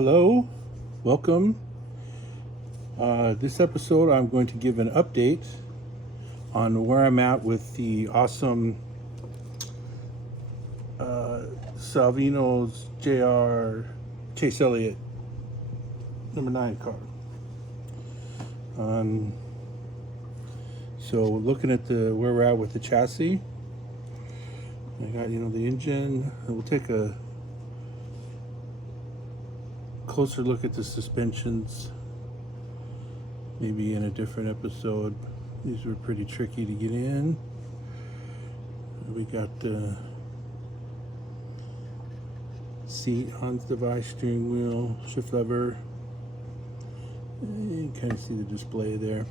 Hello, welcome. This episode, I'm going to give an update on where I'm at with the awesome Salvinos JR Chase Elliott number 9 car. So looking at where we're at with the chassis, I got the engine. We'll take a closer look at the suspensions maybe in a different episode. These were pretty tricky to get in. We got the seat, Hans device, steering wheel, shift lever. You can kind of see the display there.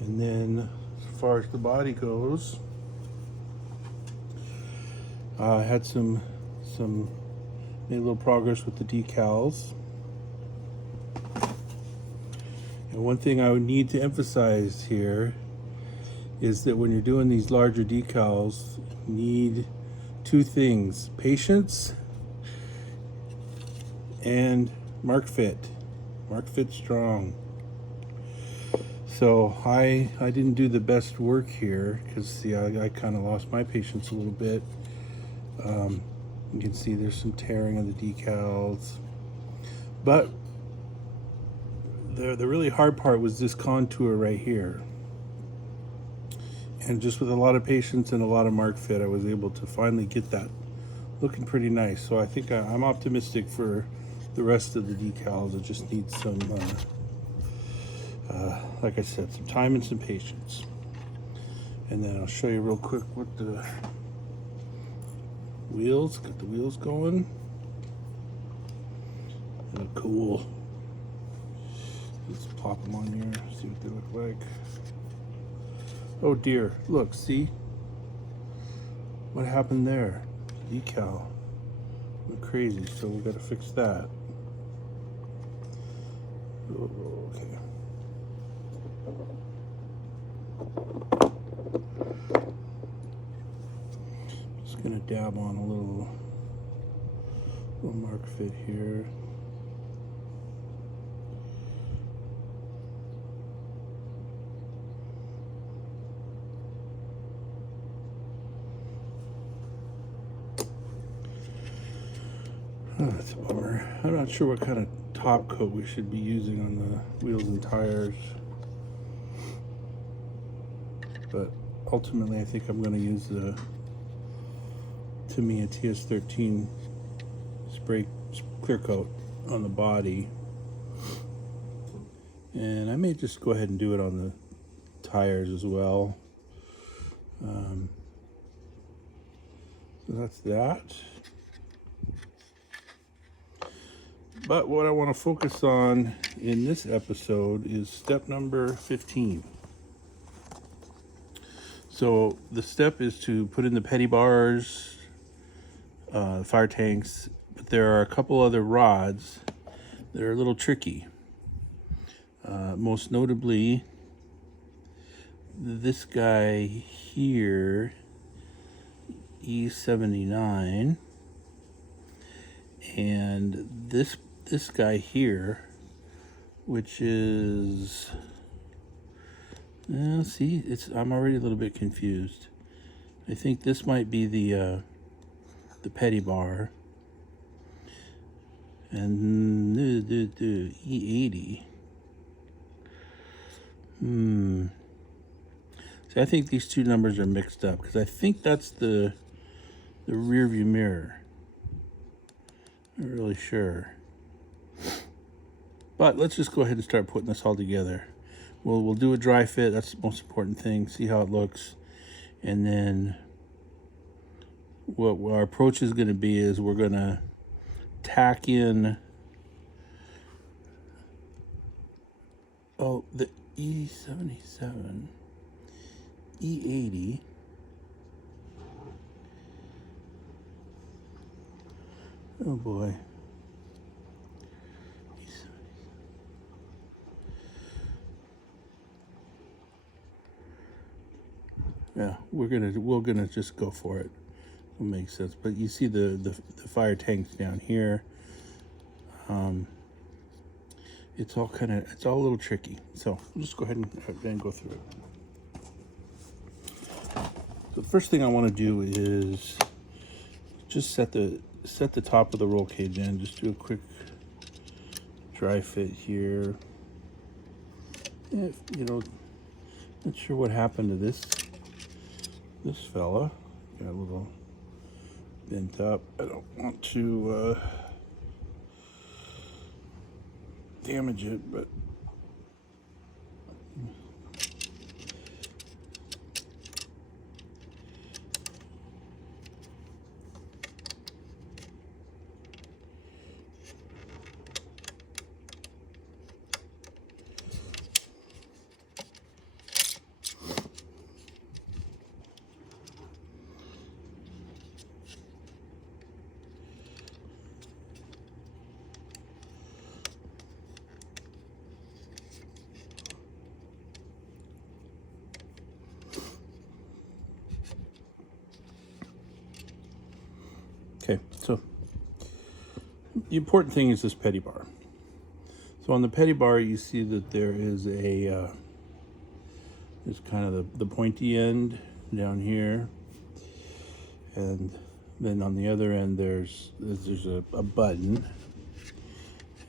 And then as far as the body goes, I had made a little progress with the decals. And one thing I would need to emphasize here is that when you're doing these larger decals, you need two things: patience and mark fit strong. So I didn't do the best work here because see, I kind of lost my patience a little bit. You can see there's some tearing of the decals, but the really hard part was this contour right here. And just with a lot of patience and a lot of mark fit, I was able to finally get that looking pretty nice. So I think I'm optimistic for the rest of the decals. It just needs some, like I said, some time and some patience. And then I'll show you real quick what the wheels, got the wheels going. They look cool. Let's plop them on here, see what they look like. Oh dear, look, see? What happened there? Decal. Look crazy, so we gotta fix that. Oh, okay. Just gonna dab on a little mark fit here. Oh, that's a bummer. I'm not sure what kind of top coat we should be using on the wheels and tires, but ultimately I think I'm going to use the Tamiya TS13 spray clear coat on the body, and I may just go ahead and do it on the tires as well. So that's that. But what I want to focus on in this episode is step number 15. So the step is to put in the petty bars, fire tanks, but there are a couple other rods that are a little tricky. Most notably, this guy here, E79, and this guy here, which is, see, I'm already a little bit confused. I think this might be the petty bar, and the E80. See, I think these two numbers are mixed up because I think that's the rear view mirror. Not really sure. But let's just go ahead and start putting this all together. We'll do a dry fit. That's the most important thing. See how it looks. And then what our approach is going to be is we're going to tack in the E77, E80. Oh boy. Yeah, we're gonna just go for it. will make sense. But you see the fire tanks down here. It's all a little tricky. So we'll just go ahead and go through it. So the first thing I want to do is just set the top of the roll cage in. Just do a quick dry fit here. If you know, not sure what happened to this fella. Got a little bent up. I don't want to damage it, but okay, so the important thing is this petty bar. So on the petty bar, you see that there is there's kind of the pointy end down here, and then on the other end there's a button,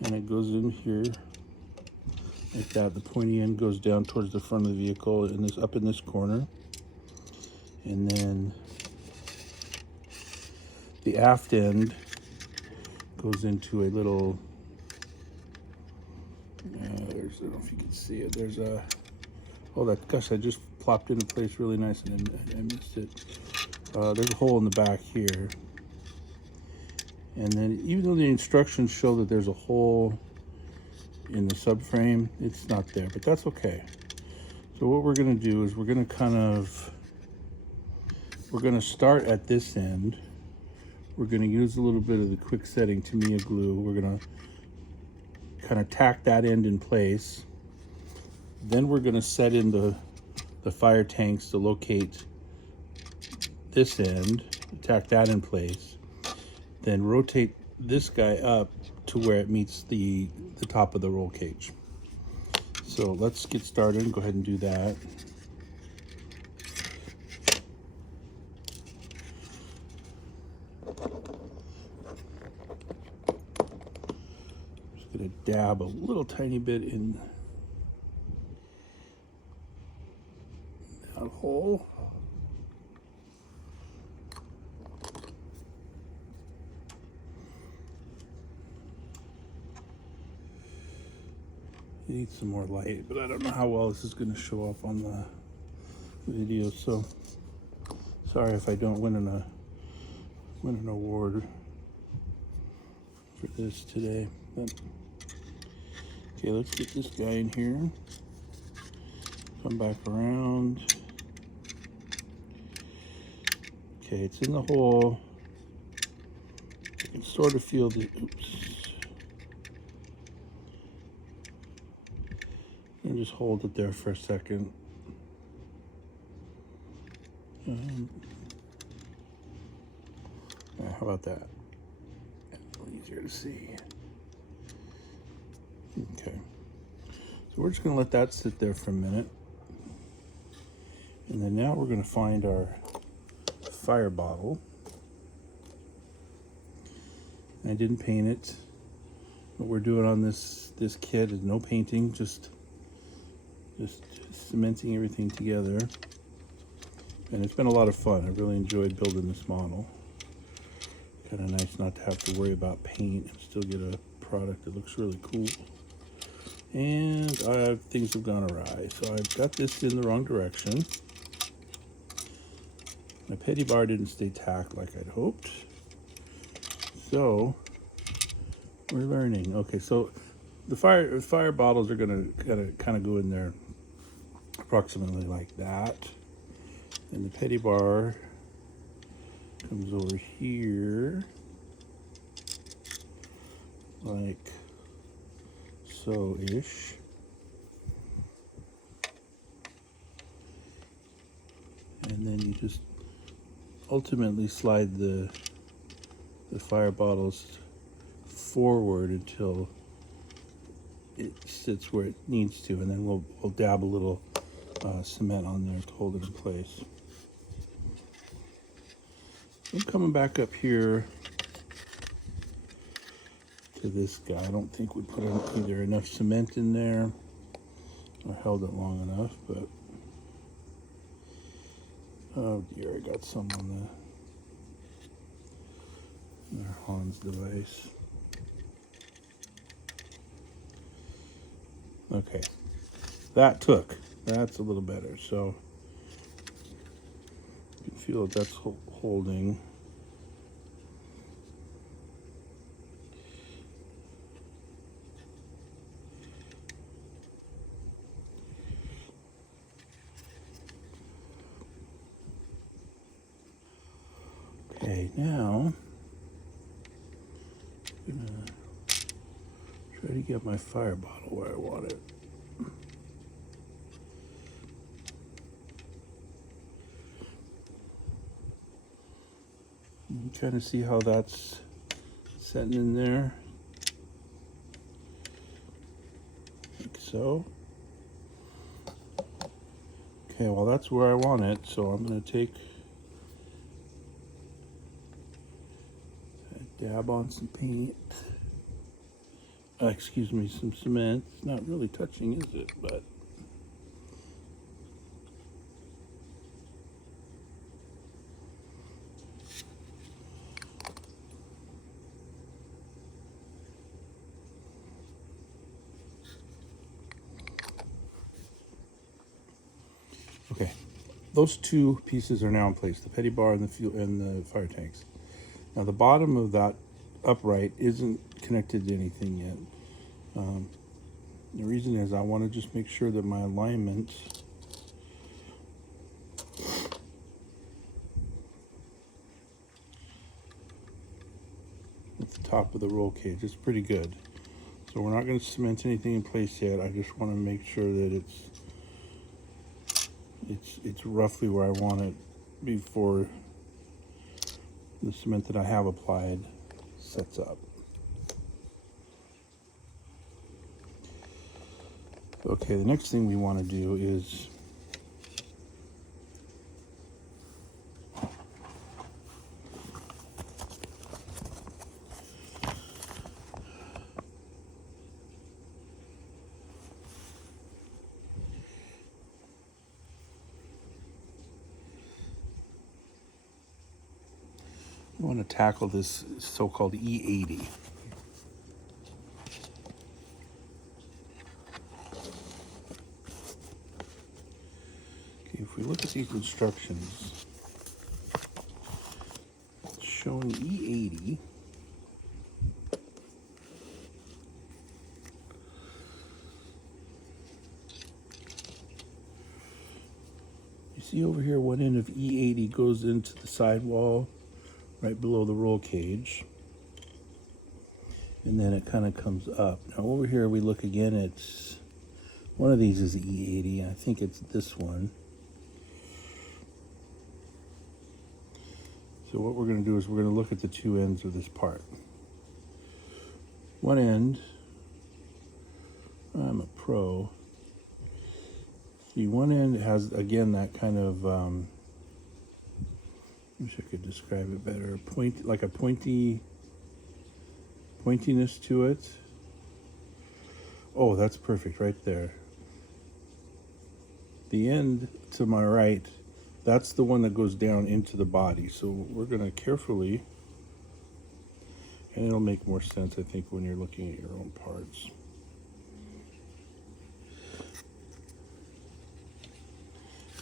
and it goes in here like that. The pointy end goes down towards the front of the vehicle and up in this corner, and then the aft end goes into a little, I don't know if you can see it, there's a, gosh, I just plopped into place really nice and I missed it. There's a hole in the back here. And then even though the instructions show that there's a hole in the subframe, it's not there, but that's okay. So what we're gonna do is we're gonna start at this end. We're going to use a little bit of the quick setting Tamiya glue. We're going to kind of tack that end in place. Then we're going to set in the fire tanks to locate this end, tack that in place. Then rotate this guy up to where it meets the top of the roll cage. So let's get started and go ahead and do that. Gonna dab a little tiny bit in that hole. It needs some more light, but I don't know how well this is going to show up on the video, so sorry if I don't win an award for this today. But okay, let's get this guy in here. Come back around. Okay, it's in the hole. You can sort of feel the, oops. And just hold it there for a second. How about that? A little easier to see. Okay, so we're just going to let that sit there for a minute. And then now we're going to find our fire bottle. I didn't paint it. What we're doing on this kit is no painting, just cementing everything together. And it's been a lot of fun. I really enjoyed building this model. Kind of nice not to have to worry about paint and still get a product that looks really cool. And things have gone awry. So I've got this in the wrong direction. My petty bar didn't stay tacked like I'd hoped. So we're learning. Okay, so the fire bottles are gonna kind of go in there approximately like that. And the petty bar comes over here like so-ish. And then you just ultimately slide the fire bottles forward until it sits where it needs to, and then we'll dab a little cement on there to hold it in place. I'm coming back up here to this guy. I don't think we put either enough cement in there or held it long enough, but oh dear, I got some on our Hans device. Okay, that's a little better. So you can feel that that's holding. Okay, now I'm gonna try to get my fire bottle where I want it. I'm trying to see how that's setting in there. Like so. Okay, well that's where I want it, so I'm gonna take a dab on some paint. Excuse me, some cement. It's not really touching, is it? But okay, those two pieces are now in place: the petty bar and the fuel and the fire tanks. Now the bottom of that upright isn't connected to anything yet. The reason is I want to just make sure that my alignment at the top of the roll cage is pretty good. So we're not going to cement anything in place yet. I just want to make sure that it's roughly where I want it before the cement that I have applied sets up. Okay, the next thing we want to do is we want to tackle this so-called E80. Okay, if we look at these instructions, it's showing E80. You see over here, one end of E80 goes into the sidewall right below the roll cage, and then it kind of comes up. Now over here we look again, it's one of these is the E80. I think it's this one. So what we're going to do is we're going to look at the two ends of this part. One end, I'm a pro. See, one end has, again, that kind of, I wish I could describe it better, like a pointiness to it. Oh, that's perfect right there. The end to my right, that's the one that goes down into the body. So we're going to carefully, and it'll make more sense, I think, when you're looking at your own parts.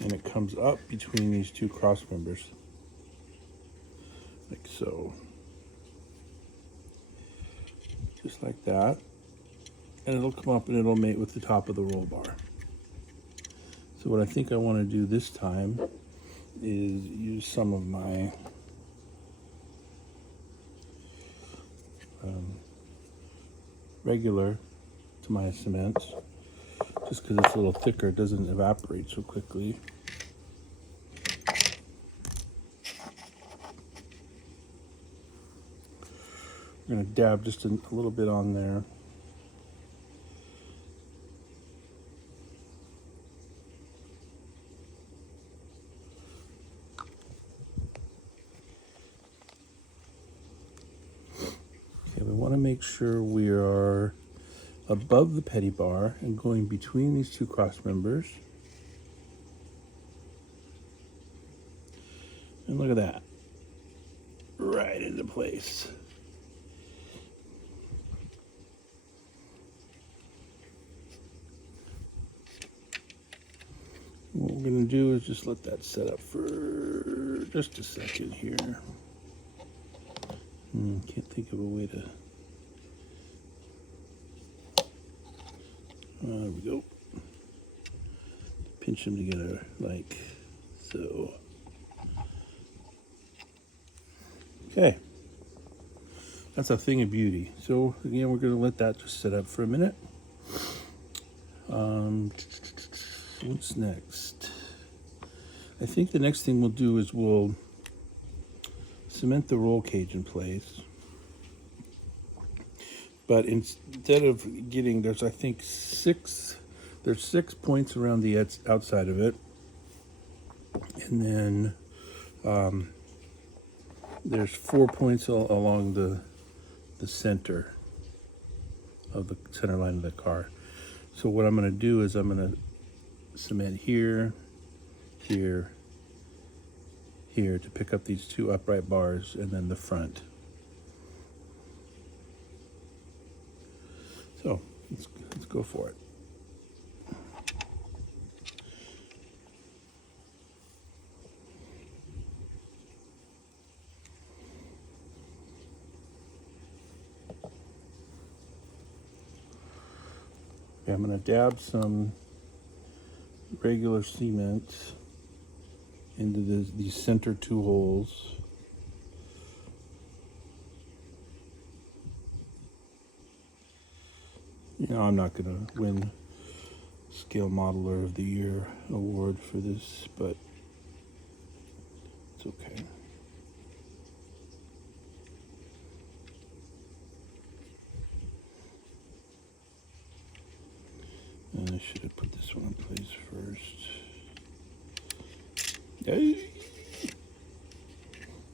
And it comes up between these two cross members, like so. Just like that. And it'll come up and it'll mate with the top of the roll bar. So what I think I want to do this time is use some of my regular Tomato cement, just because it's a little thicker, it doesn't evaporate so quickly. I'm going to dab just a little bit on there. Okay, we want to make sure we are above the petty bar and going between these two cross members. And look at that. Right into place. What we're going to do is just let that set up for just a second here. Can't think of a way to... there we go. Pinch them together like so. Okay. That's a thing of beauty. So again, we're going to let that just set up for a minute. What's next? I think the next thing we'll do is we'll cement the roll cage in place. But instead of getting, there's I think six points around the outside of it. And then there's 4 points along the center of the center line of the car. So what I'm going to do is I'm going to cement here, here, here to pick up these 2 upright bars and then the front. So let's go for it. Okay, I'm going to dab some regular cement into these center 2 holes. You know, I'm not going to win Scale Modeler of the Year award for this, but it's okay. And I should have put this one in place first. Hey.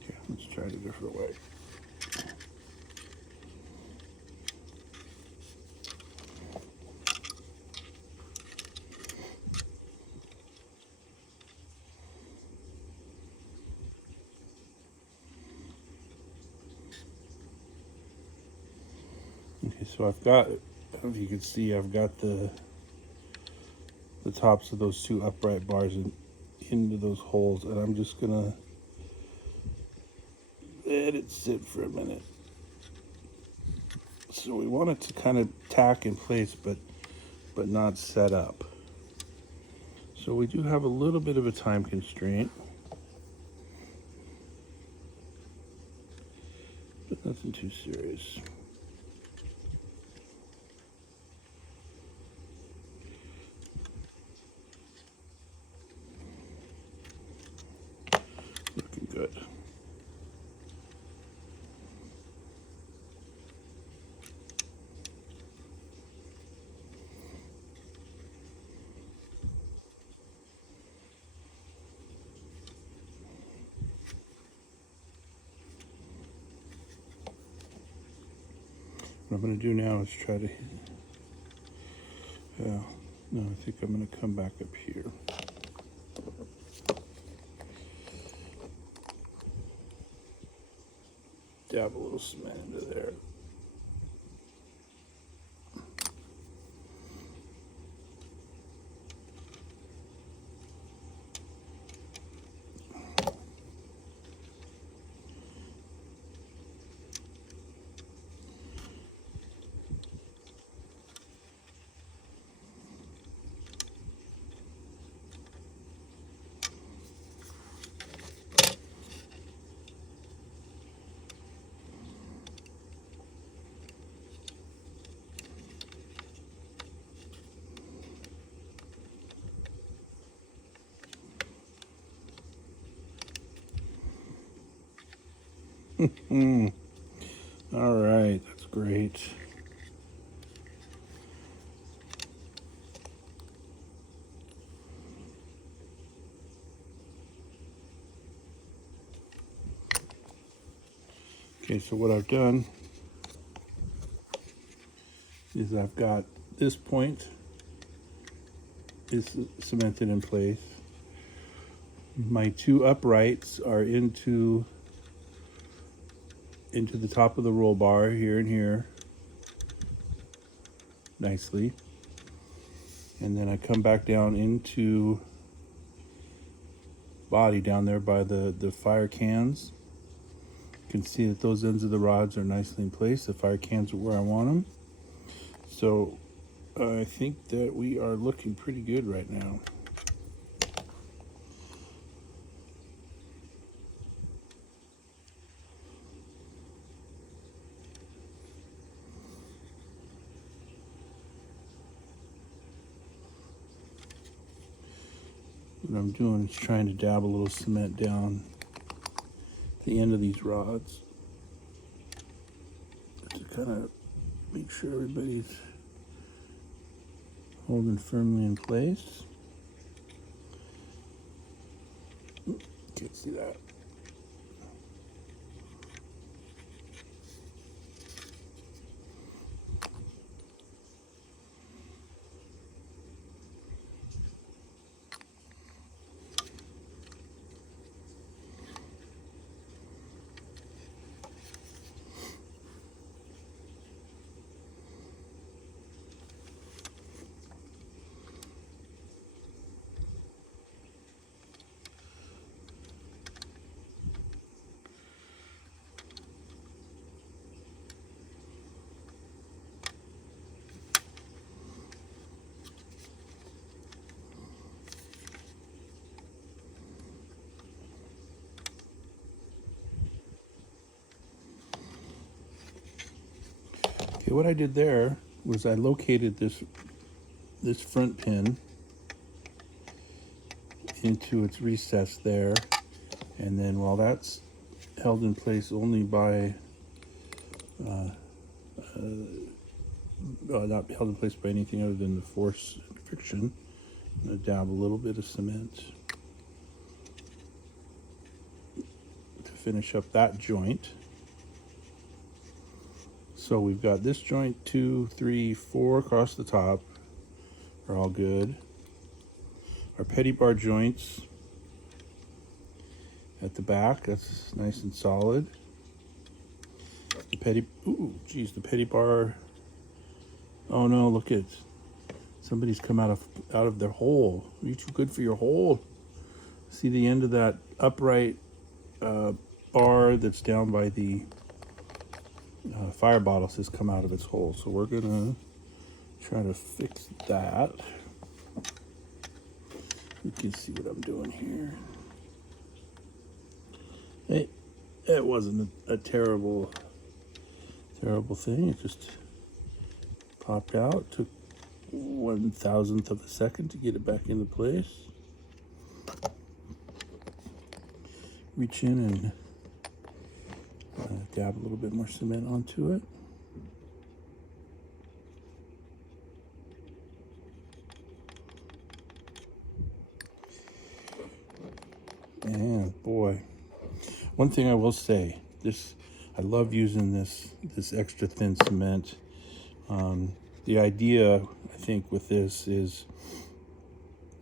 Okay, let's try it a different way. Okay, so I've got, I don't know if you can see, I've got the tops of those 2 upright bars into those holes, and I'm just gonna let it sit for a minute. So we want it to kind of tack in place, but not set up. So we do have a little bit of a time constraint, but nothing too serious. Looking good. What I'm going to do now is try to, no, I think I'm going to come back up here. Dab a little cement into there. All right, that's great. Okay, so what I've done is I've got this point is cemented in place. My two uprights are into the top of the roll bar here and here nicely. And then I come back down into body down there by the fire cans. You can see that those ends of the rods are nicely in place. The fire cans are where I want them. So I think that we are looking pretty good right now. What I'm doing is trying to dab a little cement down the end of these rods to kind of make sure everybody's holding firmly in place. Can't see that. Okay, what I did there was I located this front pin into its recess there, and then while that's held in place only by not held in place by anything other than the force and friction, I'm going to dab a little bit of cement to finish up that joint. So we've got this joint, 2, 3, 4 across the top are all good. Our petty bar joints at the back, that's nice and solid. The petty bar. Oh no, look at, somebody's come out of their hole. Are you too good for your hole? See the end of that upright bar that's down by the fire bottles has come out of its hole. So we're gonna try to fix that. You can see what I'm doing here. It wasn't a terrible thing. It just popped out. Took 1/1000th of a second to get it back into place. Reach in and dab a little bit more cement onto it. And boy, one thing I will say, I love using this extra thin cement. The idea, I think, with this is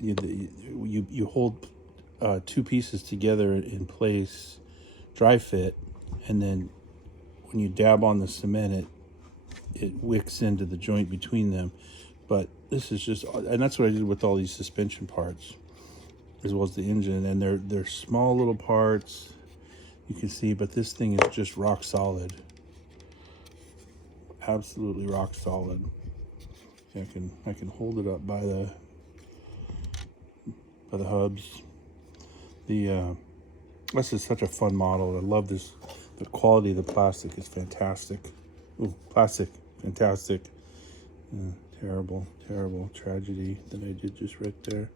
you hold two pieces together in place, dry fit, and then when you dab on the cement, it wicks into the joint between them. But this is just, and that's what I did with all these suspension parts, as well as the engine, and they're small little parts, you can see, but this thing is just rock solid, absolutely rock solid. See, I can hold it up by the hubs. This is such a fun model. I love this. The quality of the plastic is fantastic. Ooh, plastic, fantastic. Terrible tragedy that I did just right there.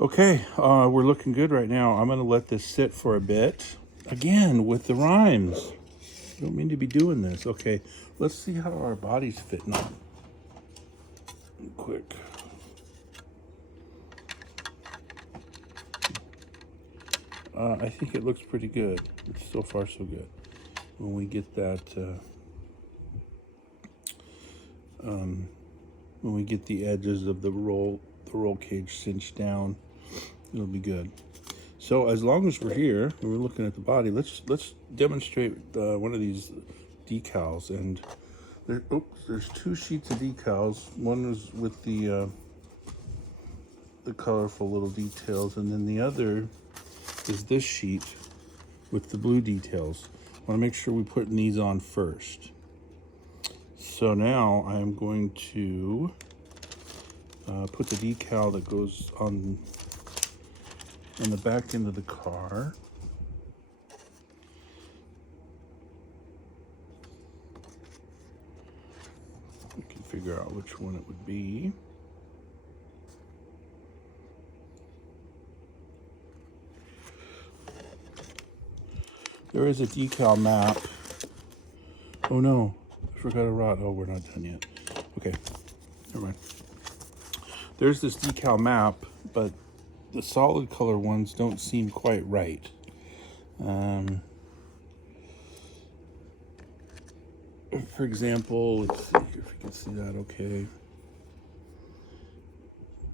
Okay, we're looking good right now. I'm gonna let this sit for a bit. Again, with the rhymes. Don't mean to be doing this. Okay, let's see how our body's fitting on. Quick. I think it looks pretty good. It's so far so good. When we get that, when we get the edges of the roll cage cinched down, it'll be good. So as long as we're here and we're looking at the body, let's demonstrate one of these decals. And there's 2 sheets of decals. One is with the colorful little details, and then the other is this sheet with the blue details. I want to make sure we put these on first. So now I'm going to put the decal that goes on the back end of the car. We can figure out which one it would be. There is a decal map. Oh no, I forgot a rod. Oh, we're not done yet. Okay, never mind. There's this decal map, but the solid color ones don't seem quite right. For example, let's see if we can see that okay.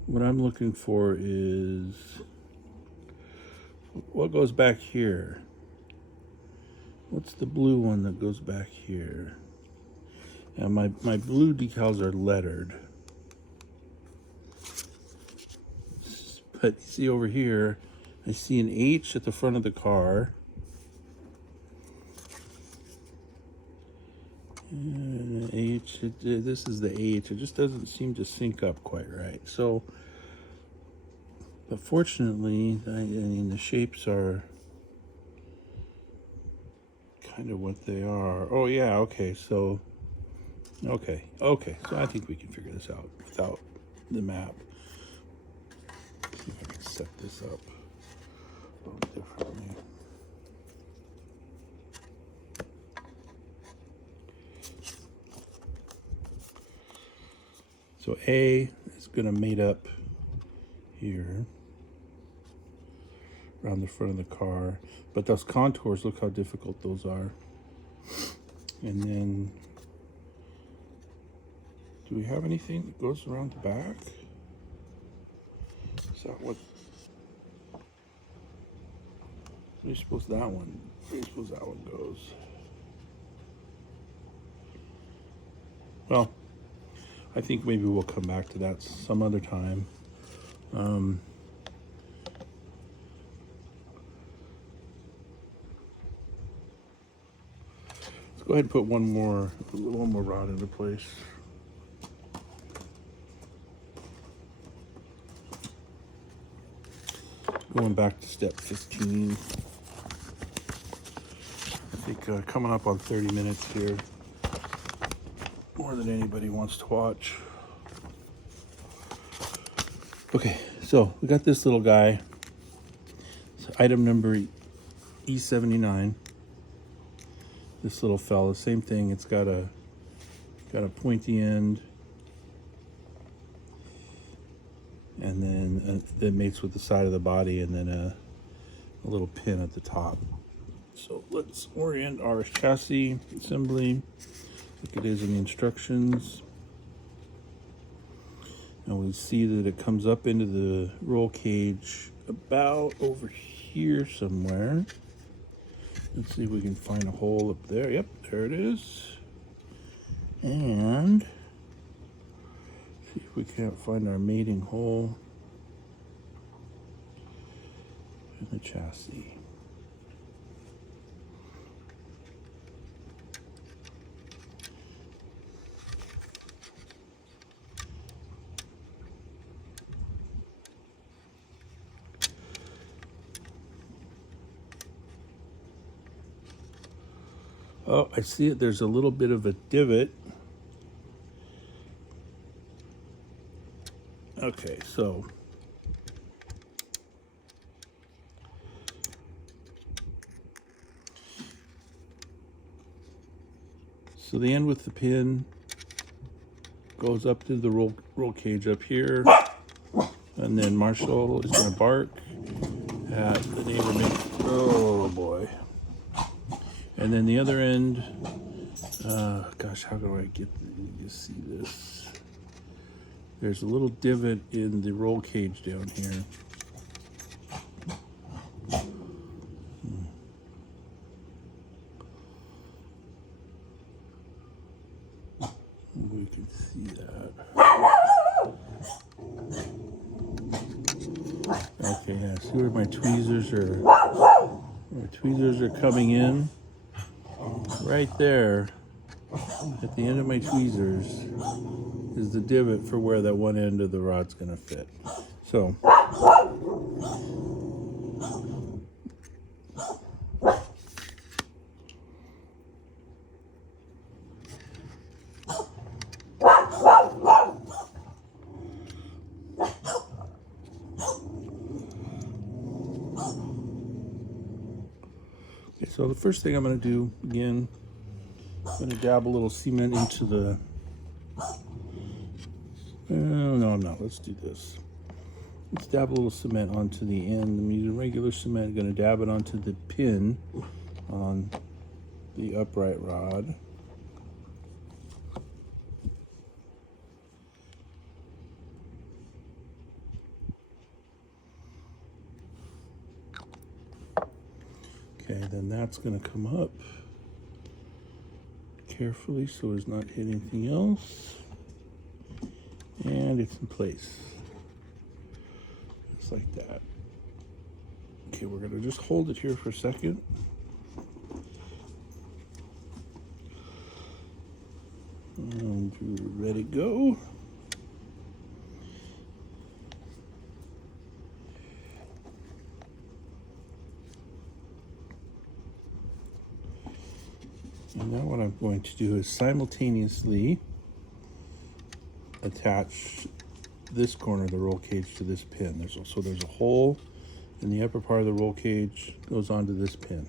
What I'm looking for is what goes back here. What's the blue one that goes back here? And my blue decals are lettered. But see over here, I see an H at the front of the car. And H, this is the H. It just doesn't seem to sync up quite right. So, but fortunately, I mean, the shapes are kind of what they are. Oh yeah, okay, so, okay. So I think we can figure this out without the map. See if I can set this up a little differently. So A is going to mate up here around the front of the car, but those contours, look how difficult those are. And then, do we have anything that goes around the back? Is that what? Where do you suppose that one goes? Well, I think maybe we'll come back to that some other time. Let's go ahead and put one more rod into place. Going back to step 15. I think coming up on 30 minutes here. More than anybody wants to watch. Okay, so we got this little guy. It's item number E79. This little fella, same thing. It's got a pointy end, and then it mates with the side of the body, and then a little pin at the top. So let's orient our chassis assembly like it is in the instructions. And we see that it comes up into the roll cage about over here somewhere. Let's see if we can find a hole up there. Yep, there it is. And see if we can't find our mating hole in the chassis. Oh, I see it. There's a little bit of a divot. Okay, so So the end with the pin goes up to the roll cage up here, and then Marshall is going to bark at the neighbor. Oh boy! And then the other end. Gosh, how do I get you see this? There's a little divot in the roll cage down here. We can see that. Okay, yeah, see where my tweezers are. My tweezers are coming in. Right there, at the end of my tweezers, is the divot for where that one end of the rod's going to fit. So, so the first thing I'm going to do, again, I'm going to dab a little cement into the... no, I'm not. Let's do this. Let's dab a little cement onto the end. I'm using regular cement. I'm going to dab it onto the pin on the upright rod. Okay, then that's going to come up carefully so it's not hit anything else. And it's in place. Just like that. Okay, we're going to just hold it here for a second. And we're ready to go. And now what I'm going to do is simultaneously attach this corner of the roll cage to this pin. There's a hole in the upper part of the roll cage, goes onto this pin.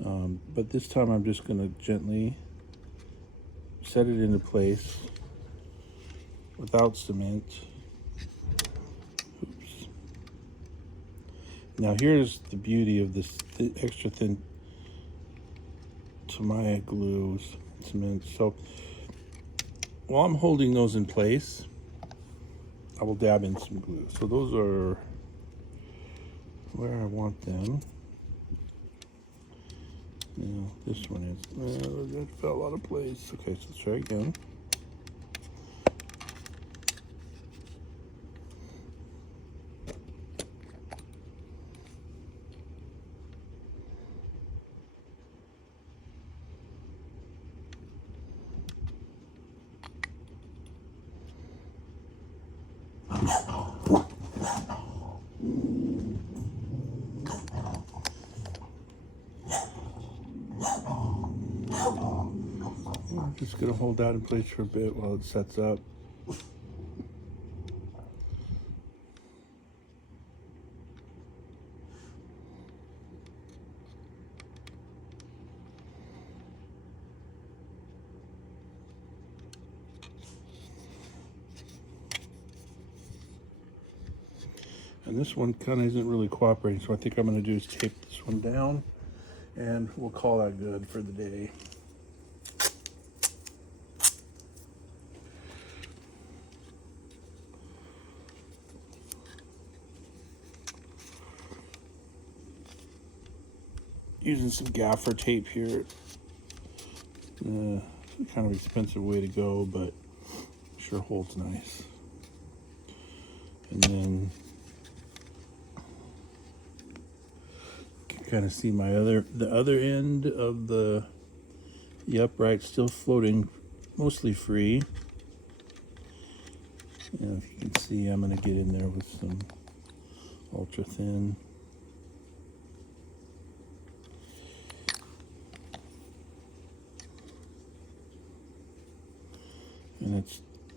But this time I'm just going to gently set it into place without cement. Oops. Now here's the beauty of this extra thin Tamiya glue cement. So while I'm holding those in place, I will dab in some glue. So those are where I want them. Now this one is, that fell out of place. Okay, so let's try again. I'm just going to hold that in place for a bit while it sets up. And this one kind of isn't really cooperating, so I think I'm going to do is tape this one down, and we'll call that good for the day. Using some gaffer tape here. Kind of expensive way to go, but sure holds nice. And then you can kind of see the other end of the upright still floating, mostly free. And if you can see, I'm going to get in there with some ultra thin. And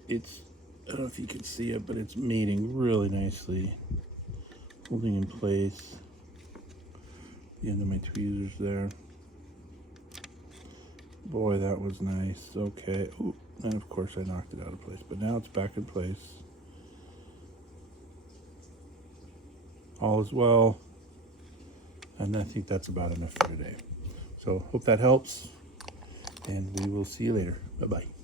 it's I don't know if you can see it, but it's mating really nicely, holding in place. The end of my tweezers there. Boy, that was nice. Okay. Ooh, and of course I knocked it out of place, but now it's back in place. All is well. And I think that's about enough for today. So hope that helps, and we will see you later. Bye-bye.